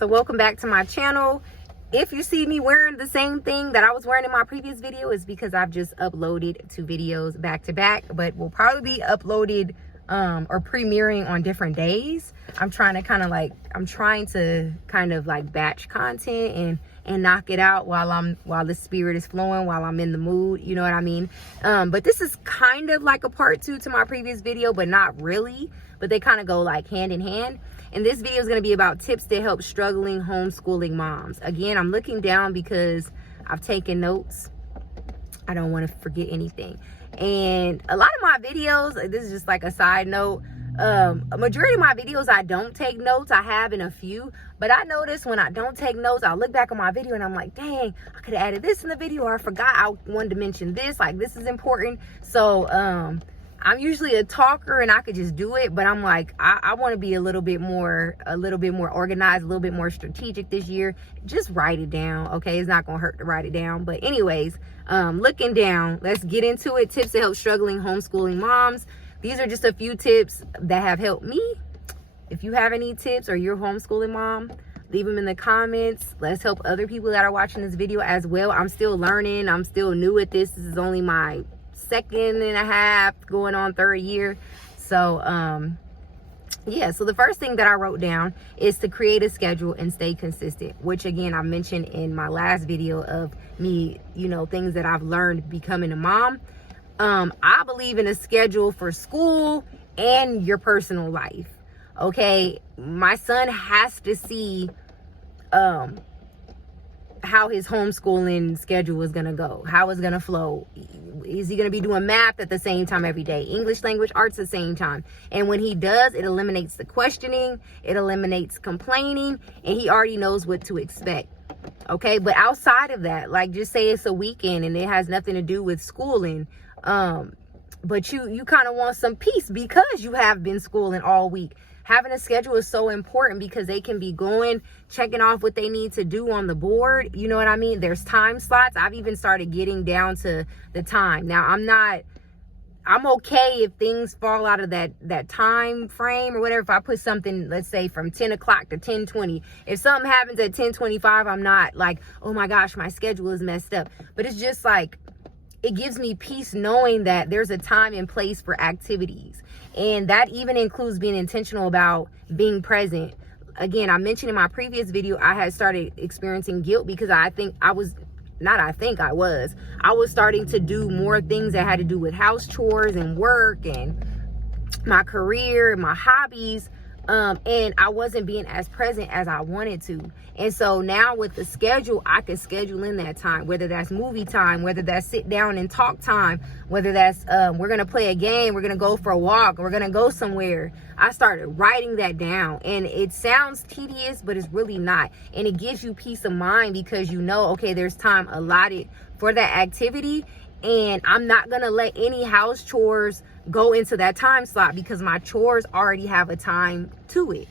So welcome back to my channel. If you see me wearing the same thing that I was wearing in my previous video, it's because I've just uploaded 2 videos back to back, but will probably be uploaded or premiering on different days. I'm trying to kind of like batch content and knock it out while the spirit is flowing, while I'm in the mood, you know what I mean? But this is kind of like a part 2 to my previous video, but not really, but they kind of go like hand in hand. And this video is going to be about tips to help struggling homeschooling moms. Again, I'm looking down because I've taken notes. I don't want to forget anything. And a lot of my videos, this is just like a side note, a majority of my videos I don't take notes. I have in a few, but I notice when I don't take notes, I'll look back on my video and I'm like, dang, I could have added this in the video, or I forgot I wanted to mention this, like this is important. So I'm usually a talker and I could just do it, but I'm like, I want to be a little bit more organized, a little bit more strategic this year. Just write it down, okay? It's not gonna hurt to write it down. But anyways, looking down, let's get into it. Tips to help struggling homeschooling moms. These are just a few tips that have helped me. If you have any tips or you're a homeschooling mom, leave them in the comments. Let's help other people that are watching this video as well. I'm still learning. I'm still new at this. This is only my 2nd and a half, going on 3rd year. So yeah, so the first thing that I wrote down is to create a schedule and stay consistent, which again I mentioned in my last video of me, you know, things that I've learned becoming a mom. I believe in a schedule for school and your personal life. Okay, my son has to see how his homeschooling schedule is gonna go, how it's gonna flow. Is he gonna be doing math at the same time every day, English language arts at the same time? And when he does, it eliminates the questioning, it eliminates complaining, and he already knows what to expect. Okay, but outside of that, like just say it's a weekend and it has nothing to do with schooling, but you kind of want some peace because you have been schooling all week. Having a schedule is so important because they can be going, checking off what they need to do on the board. You know what I mean? There's time slots. I've even started getting down to the time. Now, I'm okay if things fall out of that time frame or whatever. If I put something, let's say from 10 o'clock to 10:20, if something happens at 10:25, I'm not like, oh my gosh, my schedule is messed up. But it's just like, it gives me peace knowing that there's a time and place for activities. And that even includes being intentional about being present. Again, I mentioned in my previous video, I had started experiencing guilt because I was starting to do more things that had to do with house chores and work and my career and my hobbies. And I wasn't being as present as I wanted to. And so now with the schedule, I could schedule in that time, whether that's movie time, whether that's sit down and talk time, whether that's we're going to play a game, we're going to go for a walk, we're going to go somewhere. I started writing that down, and it sounds tedious, but it's really not. And it gives you peace of mind because you know, okay, there's time allotted for that activity. And I'm not going to let any house chores go into that time slot because my chores already have a time to it.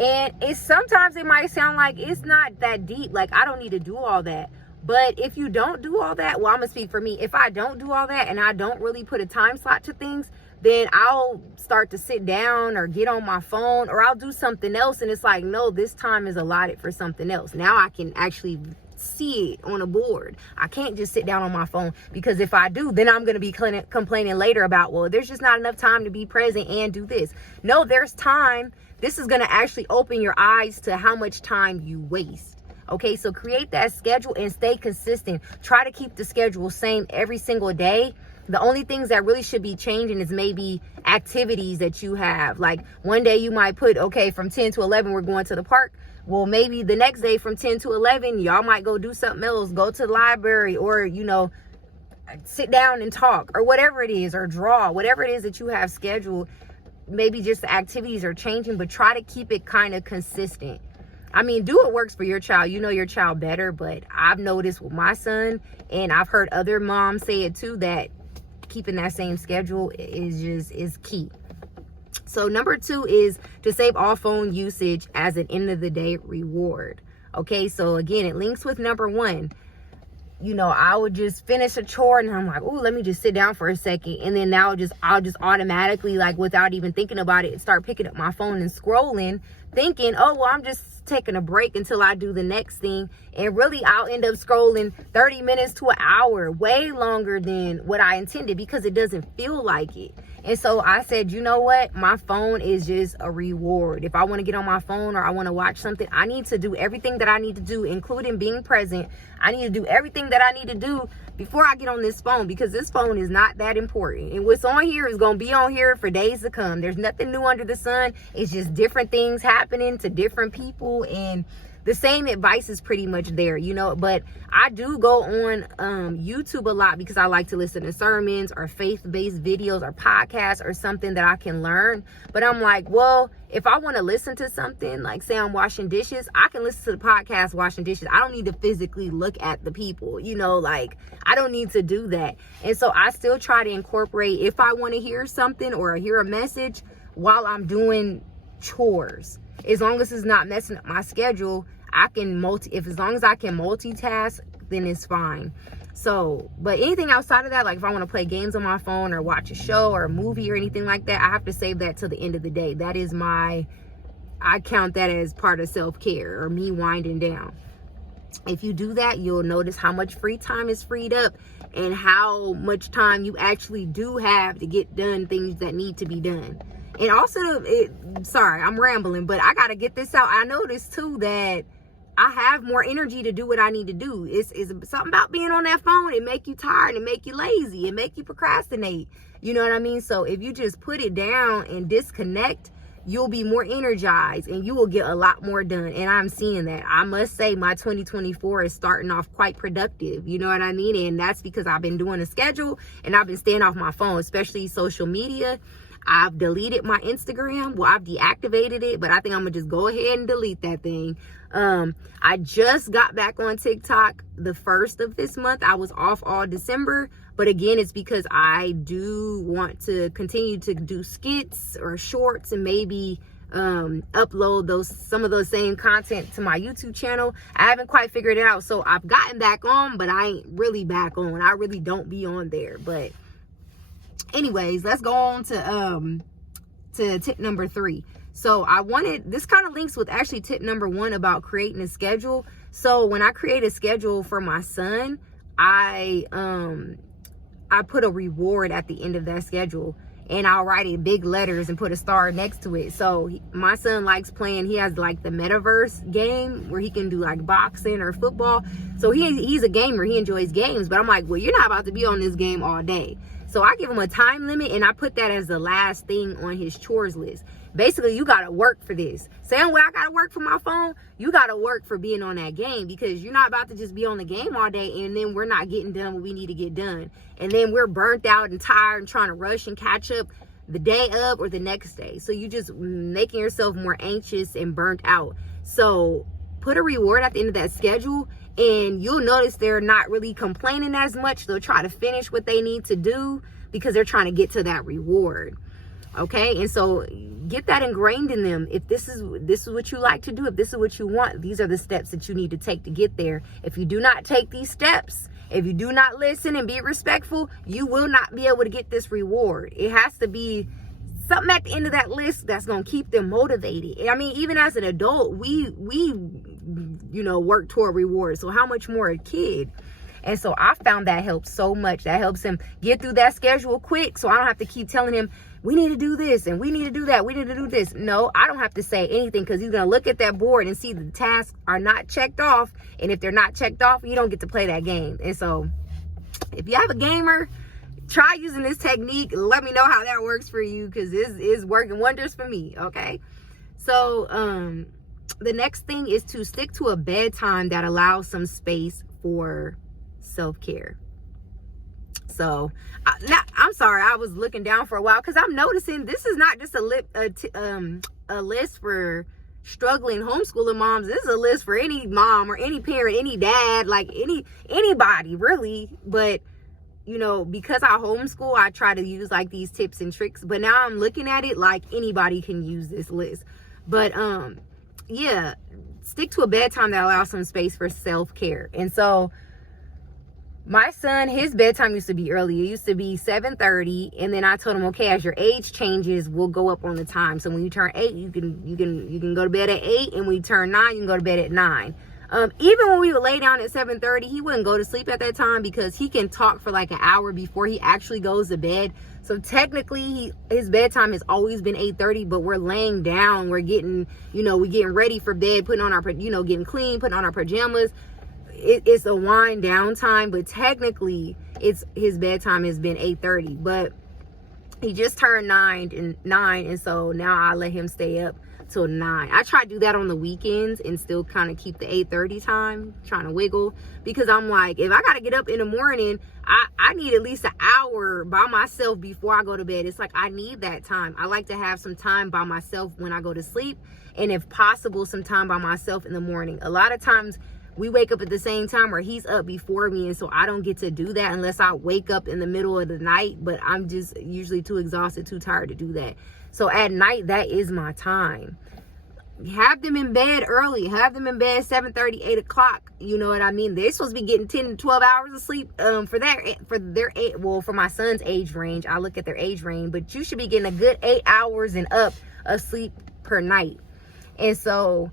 And sometimes it might sound like it's not that deep. Like, I don't need to do all that. But if you don't do all that, well, I'm going to speak for me. If I don't do all that and I don't really put a time slot to things, then I'll start to sit down or get on my phone, or I'll do something else. And it's like, no, this time is allotted for something else. Now I can actually see it on a board. I can't just sit down on my phone, because if I do, then I'm going to be complaining later about, well, there's just not enough time to be present and do this. No, there's time. This is going to actually open your eyes to how much time you waste. Okay, so create that schedule and stay consistent. Try to keep the schedule same every single day. The only things that really should be changing is maybe activities that you have. Like one day you might put, okay, from 10 to 11, we're going to the park. Well, maybe the next day from 10 to 11, y'all might go do something else, go to the library, or, you know, sit down and talk, or whatever it is, or draw, whatever it is that you have scheduled. Maybe just the activities are changing, but try to keep it kind of consistent. I mean, do what works for your child. You know your child better, but I've noticed with my son, and I've heard other moms say it too, that keeping that same schedule is key. So number 2 is to save all phone usage as an end of the day reward. Okay, so again, it links with number 1. You know, I would just finish a chore and I'm like, oh, let me just sit down for a second. And then now I'll just automatically, like without even thinking about it, start picking up my phone and scrolling, thinking, oh, well, I'm just taking a break until I do the next thing. And really, I'll end up scrolling 30 minutes to an hour, way longer than what I intended, because it doesn't feel like it. And so I said, you know what? My phone is just a reward. If I want to get on my phone or I want to watch something, I need to do everything that I need to do, including being present. I need to do everything that I need to do before I get on this phone, because this phone is not that important. And what's on here is going to be on here for days to come. There's nothing new under the sun. It's just different things happening to different people. And the same advice is pretty much there, you know. But I do go on YouTube a lot because I like to listen to sermons or faith-based videos or podcasts or something that I can learn. But I'm like, well, if I want to listen to something, like say I'm washing dishes, I can listen to the podcast washing dishes. I don't need to physically look at the people, you know, like I don't need to do that. And so I still try to incorporate, if I want to hear something or hear a message while I'm doing chores, as long as it's not messing up my schedule, I can as long as I can multitask, then it's fine. So, but anything outside of that, like if I want to play games on my phone or watch a show or a movie or anything like that, I have to save that till the end of the day. That is I count that as part of self-care or me winding down. If you do that, you'll notice how much free time is freed up and how much time you actually do have to get done things that need to be done. And also, sorry, I'm rambling, but I got to get this out. I noticed too that I have more energy to do what I need to do. It's something about being on that phone. It make you tired. It make you lazy. It make you procrastinate. You know what I mean? So if you just put it down and disconnect, you'll be more energized and you will get a lot more done. And I'm seeing that. I must say my 2024 is starting off quite productive. You know what I mean? And that's because I've been doing a schedule and I've been staying off my phone, especially social media. I've deleted my Instagram. Well, I've deactivated it, but I think I'm gonna just go ahead and delete that thing. I just got back on TikTok the 1st of this month. I was off all December, but again, it's because I do want to continue to do skits or shorts and maybe upload some of those same content to my YouTube channel. I haven't quite figured it out, so I've gotten back on, but I ain't really back on. I really don't be on there. But anyways, let's go on to tip number 3. So this kind of links with actually tip number 1 about creating a schedule. So when I create a schedule for my son, I put a reward at the end of that schedule, and I'll write it big letters and put a star next to it. So my son likes playing, he has like the metaverse game where he can do like boxing or football. So he's a gamer, he enjoys games, but I'm like, well, you're not about to be on this game all day. So I give him a time limit, and I put that as the last thing on his chores list. Basically, you got to work for this. Same way I got to work for my phone, you got to work for being on that game, because you're not about to just be on the game all day and then we're not getting done what we need to get done. And then we're burnt out and tired and trying to rush and catch up the day of or the next day. So you just making yourself more anxious and burnt out. So put a reward at the end of that schedule, and you'll notice they're not really complaining as much. They'll try to finish what they need to do because they're trying to get to that reward. Okay, and so get that ingrained in them. If this is what you like to do, if this is what you want, these are the steps that you need to take to get there. If you do not take these steps, if you do not listen and be respectful, you will not be able to get this reward. It has to be something at the end of that list that's going to keep them motivated. I mean, even as an adult, we work toward rewards. So how much more a kid? And so I found that helps so much. That helps him get through that schedule quick, so I don't have to keep telling him, we need to do this and we need to do that. We need to do this. No, I don't have to say anything, because he's going to look at that board and see the tasks are not checked off. And if they're not checked off, you don't get to play that game. And so if you have a gamer, try using this technique. Let me know how that works for you, because this is working wonders for me. Okay. So the next thing is to stick to a bedtime that allows some space for self-care. So I'm sorry, I was looking down for a while, because I'm noticing this is not just a list for struggling homeschooling moms. This is a list for any mom or any parent, any dad, like anybody really. But because I homeschool, I try to use like these tips and tricks, but now I'm looking at it like anybody can use this list. But yeah, stick to a bedtime that allows some space for self-care. And so My son, his bedtime used to be early. It used to be 7:30, and then I told him, okay, as your age changes, we'll go up on the time. So when you turn 8, you can go to bed at 8, and when you turn 9, you can go to bed at 9. Even when we would lay down at 7:30, he wouldn't go to sleep at that time because he can talk for like an hour before he actually goes to bed. So technically, his bedtime has always been 8:30, but we're laying down, we're getting ready for bed, putting on our, getting clean, putting on our pajamas. It's a wind down time, but technically his bedtime has been 8:30, but he just turned 9, and so now I let him stay up till 9. I try to do that on the weekends and still kind of keep the 8:30 time, trying to wiggle, because I'm like, if I got to get up in the morning, I need at least an hour by myself before I go to bed. It's like I need that time. I like to have some time by myself when I go to sleep, and if possible, some time by myself in the morning. A lot of times we wake up at the same time, or he's up before me, and so I don't get to do that unless I wake up in the middle of the night, but I'm just usually too exhausted, too tired to do that. So at night, that is my time. Have them in bed early. Have them in bed 7:30, 8 o'clock. You know what I mean? They're supposed to be getting 10 to 12 hours of sleep for my son's age range. I look at their age range, but you should be getting a good 8 hours and up of sleep per night. And so,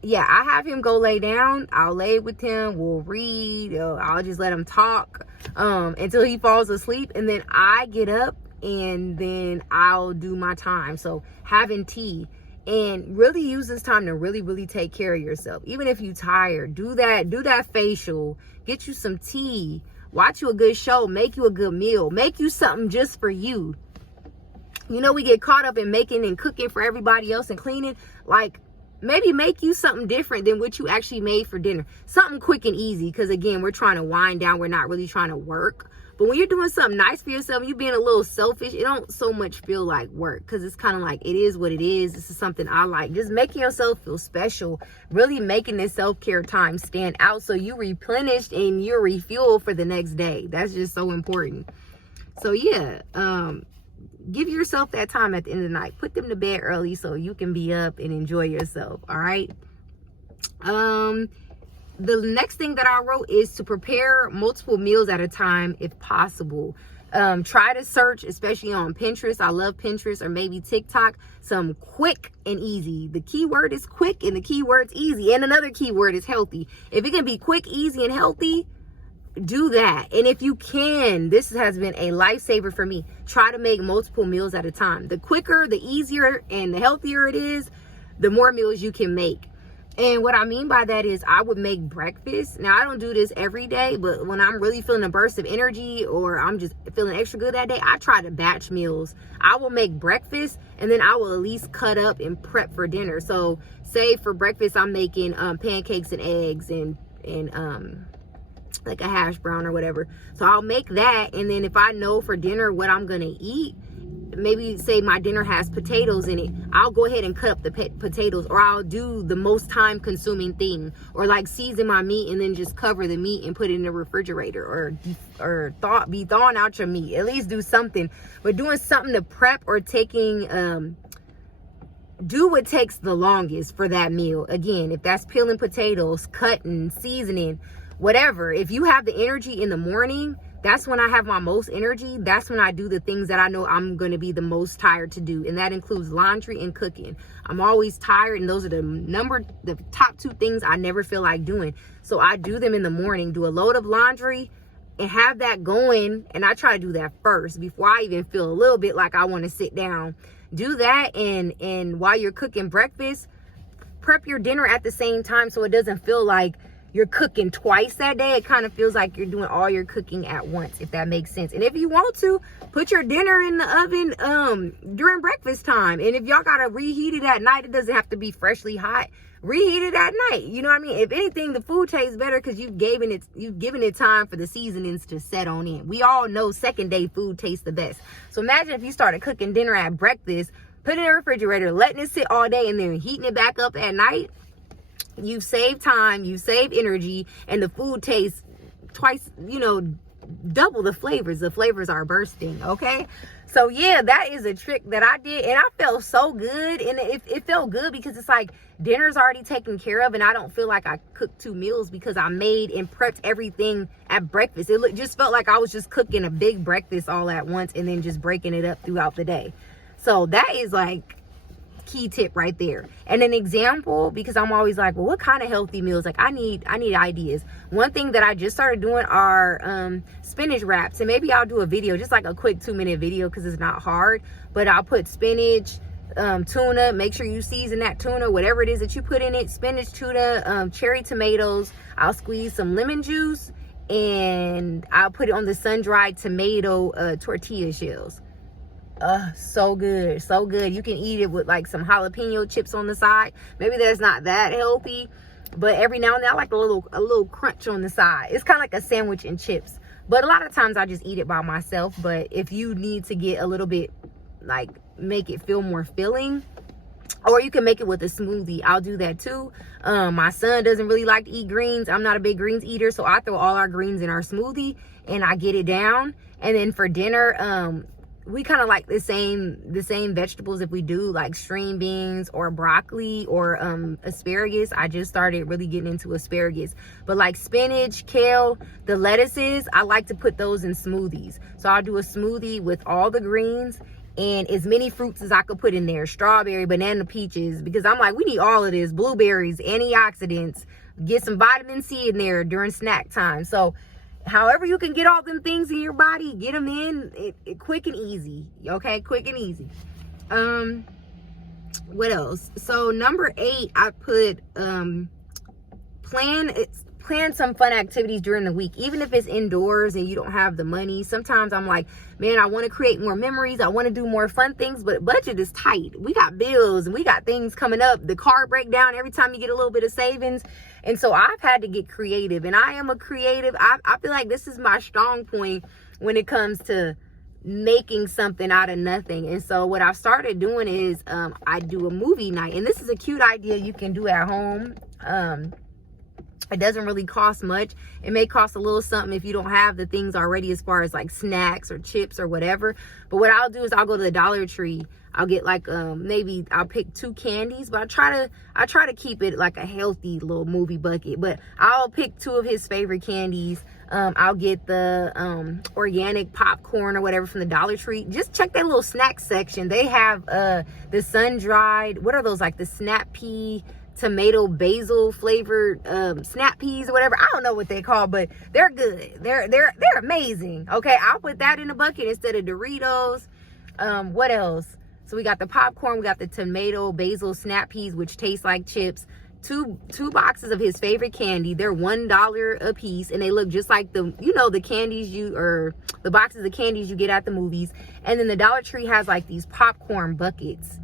yeah, I have him go lay down. I'll lay with him. We'll read. I'll just let him talk until he falls asleep. And then I get up and then I'll do my time. So having tea, and really use this time to really, really take care of yourself. Even if you're tired, do that facial, get you some tea, watch you a good show, make you a good meal, make you something just for you. We get caught up in making and cooking for everybody else and cleaning. Like, maybe make you something different than what you actually made for dinner. Something quick and easy, because again, we're trying to wind down. We're not really trying to work. But when you're doing something nice for yourself, you being a little selfish, it don't so much feel like work, because it's kind of like, it is what it is. This is something I like. Just making yourself feel special, really making this self-care time stand out so you replenished and you're refueled for the next day. That's just so important. So yeah, give yourself that time at the end of the night. Put them to bed early so you can be up and enjoy yourself. All right. The next thing that I wrote is to prepare multiple meals at a time if possible. Try to search, especially on Pinterest. I love Pinterest, or maybe TikTok, some quick and easy. The key word is quick, and the key word's easy. And another key word is healthy. If it can be quick, easy, and healthy, do that. And if you can, this has been a lifesaver for me. Try to make multiple meals at a time. The quicker, the easier, and the healthier it is, the more meals you can make. And what I mean by that is I would make breakfast. Now, I don't do this every day, but when I'm really feeling a burst of energy or I'm just feeling extra good that day, I try to batch meals. I will make breakfast, and then I will at least cut up and prep for dinner. So say for breakfast, I'm making pancakes and eggs and like a hash brown or whatever. So I'll make that. And then if I know for dinner what I'm going to eat, maybe say my dinner has potatoes in it, I'll go ahead and cut up the potatoes, or I'll do the most time consuming thing, or like season my meat and then just cover the meat and put it in the refrigerator, or be thawing out your meat. At least do something. But doing something to prep, or taking do what takes the longest for that meal. Again, if that's peeling potatoes, cutting, seasoning, whatever. If you have the energy in the morning, that's when I have my most energy. That's when I do the things that I know I'm going to be the most tired to do. And that includes laundry and cooking. I'm always tired, and those are the top 2 things I never feel like doing. So I do them in the morning, do a load of laundry and have that going. And I try to do that first before I even feel a little bit like I want to sit down. Do that. And while you're cooking breakfast, prep your dinner at the same time, so it doesn't feel like you're cooking twice that day. It kind of feels like you're doing all your cooking at once, if that makes sense. And if you want to, put your dinner in the oven during breakfast time. And if y'all gotta reheat it at night, it doesn't have to be freshly hot. Reheat it at night. You know what I mean? If anything, the food tastes better because you've given it time for the seasonings to set on in. We all know second day food tastes the best. So imagine if you started cooking dinner at breakfast, put it in the refrigerator, letting it sit all day, and then heating it back up at night. You save time, you save energy, and the food tastes twice, double the flavors. The flavors are bursting, okay? So yeah, that is a trick that I did, and I felt so good. And it felt good because it's like dinner's already taken care of, and I don't feel like I cooked 2 meals because I made and prepped everything at breakfast. It just felt like I was just cooking a big breakfast all at once and then just breaking it up throughout the day. So that is like key tip right there. And an example, because I'm always like, well, what kind of healthy meals? Like I need ideas. One thing that I just started doing are spinach wraps, and maybe I'll do a video, just like a quick 2-minute video, because it's not hard. But I'll put spinach, tuna, make sure you season that tuna, whatever it is that you put in it, spinach, tuna, cherry tomatoes. I'll squeeze some lemon juice, and I'll put it on the sun-dried tomato tortilla shells. So good, so good. You can eat it with like some jalapeno chips on the side. Maybe that's not that healthy, but every now and then I like a little crunch on the side. It's kind of like a sandwich and chips, but a lot of times I just eat it by myself. But if you need to get a little bit, like, make it feel more filling, or you can make it with a smoothie, I'll do that too. My son doesn't really like to eat greens. I'm not a big greens eater, so I throw all our greens in our smoothie and I get it down. And then for dinner, we kind of like the same vegetables. If we do like string beans or broccoli or asparagus, I just started really getting into asparagus. But like spinach, kale, the lettuces, I like to put those in smoothies. So I'll do a smoothie with all the greens and as many fruits as I could put in there. Strawberry, banana, peaches, because I'm like, we need all of this. Blueberries, antioxidants, get some vitamin C in there during snack time. So however you can get all them things in your body, get them in it quick and easy. Okay, quick and easy. What else? So number 8, I put plan some fun activities during the week, even if it's indoors and you don't have the money. Sometimes I'm like, man, I want to create more memories, I want to do more fun things, but budget is tight. We got bills and we got things coming up. The car breakdown every time you get a little bit of savings. And so I've had to get creative, and I am a creative. I feel like this is my strong point when it comes to making something out of nothing. And so what I've started doing is I do a movie night, and this is a cute idea you can do at home. It doesn't really cost much. It may cost a little something if you don't have the things already as far as like snacks or chips or whatever. But what I'll do is I'll go to the Dollar Tree. I'll get like maybe I'll pick 2 candies, but I try to keep it like a healthy little movie bucket. But I'll pick 2 of his favorite candies. I'll get the organic popcorn or whatever from the Dollar Tree. Just check that little snack section. They have the sun-dried, what are those, like the snap pea, tomato basil flavored snap peas or whatever. I don't know what they call, but they're good. They're amazing. Okay, I'll put that in a bucket instead of Doritos. What else? So we got the popcorn, we got the tomato basil snap peas, which taste like chips. Two boxes of his favorite candy. They're $1 a piece, and they look just like the candies the boxes of candies you get at the movies. And then the Dollar Tree has like these popcorn buckets.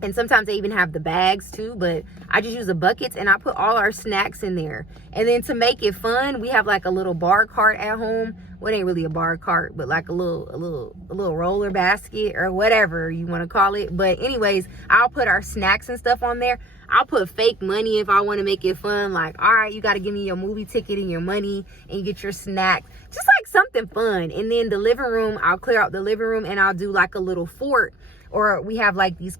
And sometimes they even have the bags too, but I just use the buckets and I put all our snacks in there. And then to make it fun, we have like a little bar cart at home. Well, it ain't really a bar cart, but like a little roller basket or whatever you want to call it. But anyways, I'll put our snacks and stuff on there. I'll put fake money if I want to make it fun. Like, all right, you got to give me your movie ticket and your money, and you get your snack. Just like something fun. And then the living room, I'll clear out the living room and I'll do like a little fort. Or we have like these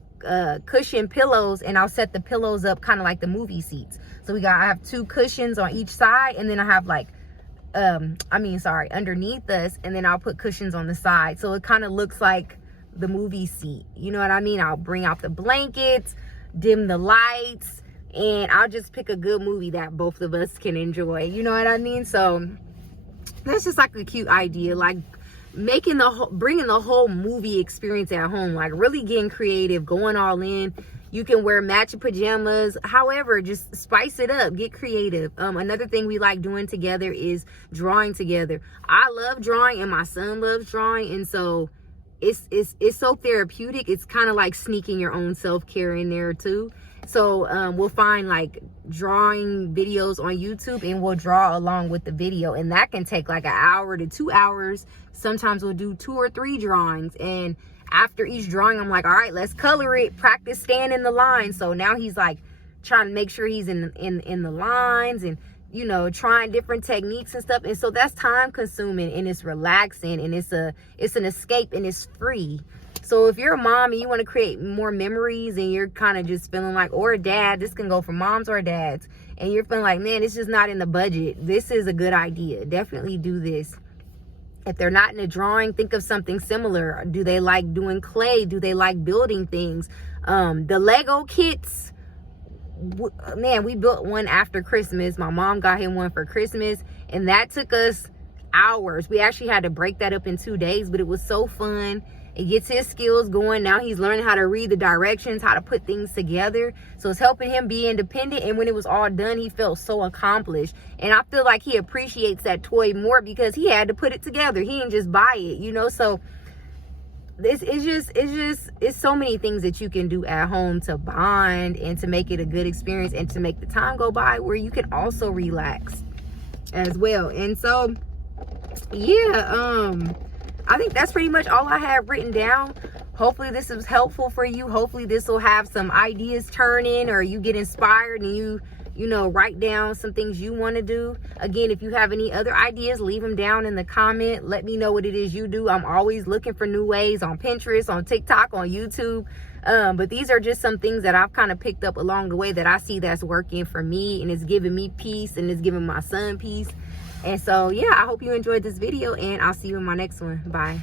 cushion pillows, and I'll set the pillows up kind of like the movie seats. So I have 2 cushions on each side, and then I have like underneath us, and then I'll put cushions on the side, so it kind of looks like the movie seat. You know what I mean? I'll bring out the blankets, dim the lights, and I'll just pick a good movie that both of us can enjoy. You know what I mean? So that's just like a cute idea, like bringing the whole movie experience at home, like really getting creative, going all in. You can wear matching pajamas, however, just spice it up, get creative. Another thing we like doing together is drawing together. I love drawing and my son loves drawing, and so it's so therapeutic. It's kind of like sneaking your own self-care in there too. So we'll find like drawing videos on YouTube, and we'll draw along with the video, and that can take like an hour to 2 hours. Sometimes we'll do 2 or 3 drawings, and after each drawing I'm like, all right, let's color it, practice staying in the line. So now he's like trying to make sure he's in the lines, and you know, trying different techniques and stuff. And so that's time consuming, and it's relaxing, and it's an escape, and it's free. So if you're a mom and you want to create more memories, and you're kind of just feeling like, or a dad, this can go for moms or dads, and you're feeling like, man, it's just not in the budget, this is a good idea. Definitely do this. If they're not in a drawing, think of something similar. Do they like doing clay? Do they like building things? The Lego kits, man, we built one after Christmas. My mom got him one for Christmas, and that took us hours. We actually had to break that up in 2 days, but it was so fun. It gets his skills going. Now he's learning how to read the directions, how to put things together. So it's helping him be independent. And when it was all done, he felt so accomplished. And I feel like he appreciates that toy more because he had to put it together. He didn't just buy it, you know. So it's so many things that you can do at home to bond and to make it a good experience and to make the time go by where you can also relax as well. And so, yeah, I think that's pretty much all I have written down. Hopefully this was helpful for you. Hopefully this will have some ideas turning, or you get inspired and you know, write down some things you want to do. Again, if you have any other ideas, leave them down in the comment. Let me know what it is you do. I'm always looking for new ways on Pinterest, on TikTok, on YouTube. But these are just some things that I've kind of picked up along the way that I see that's working for me, and it's giving me peace, and it's giving my son peace. And so, yeah, I hope you enjoyed this video, and I'll see you in my next one. Bye.